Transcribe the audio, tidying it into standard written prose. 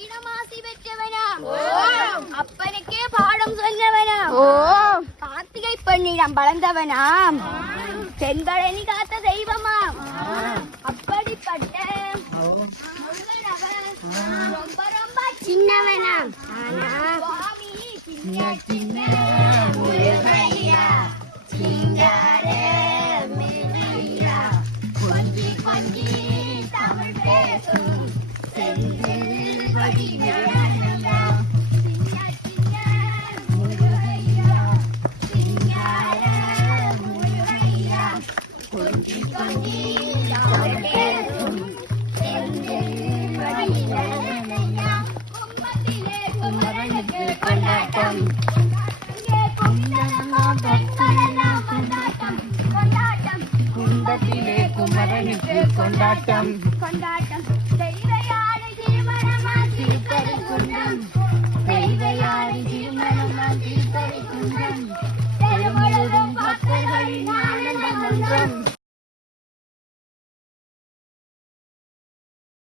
வீணமாசி பெற்றவனாம். அப்பனுக்கே பாடம் சொன்னவனாம். கார்த்திகை பெண்ணிடம் வளர்ந்தவனாம். பெண்களி காத்த தெய்வமாம். அப்படிப்பட்ட ரொம்ப ரொம்ப சின்னவனாம். சுவாமி சின்ன சின்ன முருகையா சிங்கார மேலையா கொஞ்சி கொஞ்சி தமிழ் பேசும் செந்தில் வடிவேலையா சின்ன சின்ன முருகையா சிங்கார முருகையா கொஞ்சி கொஞ்சி தமிழ் பேசும் செந்தில் வடிவேலையா கும்பத்திலே குமரனுக்கு கொண்டாட்டம் கும்பத்திலே குமரனுக்கு கொண்டாட்டம் கொண்டாட்டம் தெய்வயாழி திருமணமா திருப்பரங்குன்றம் தெய்வயாழி திருமணமா திருப்பரங்குன்றம் திருமணம் பக்தர்களின் ஆனந்த மன்றம்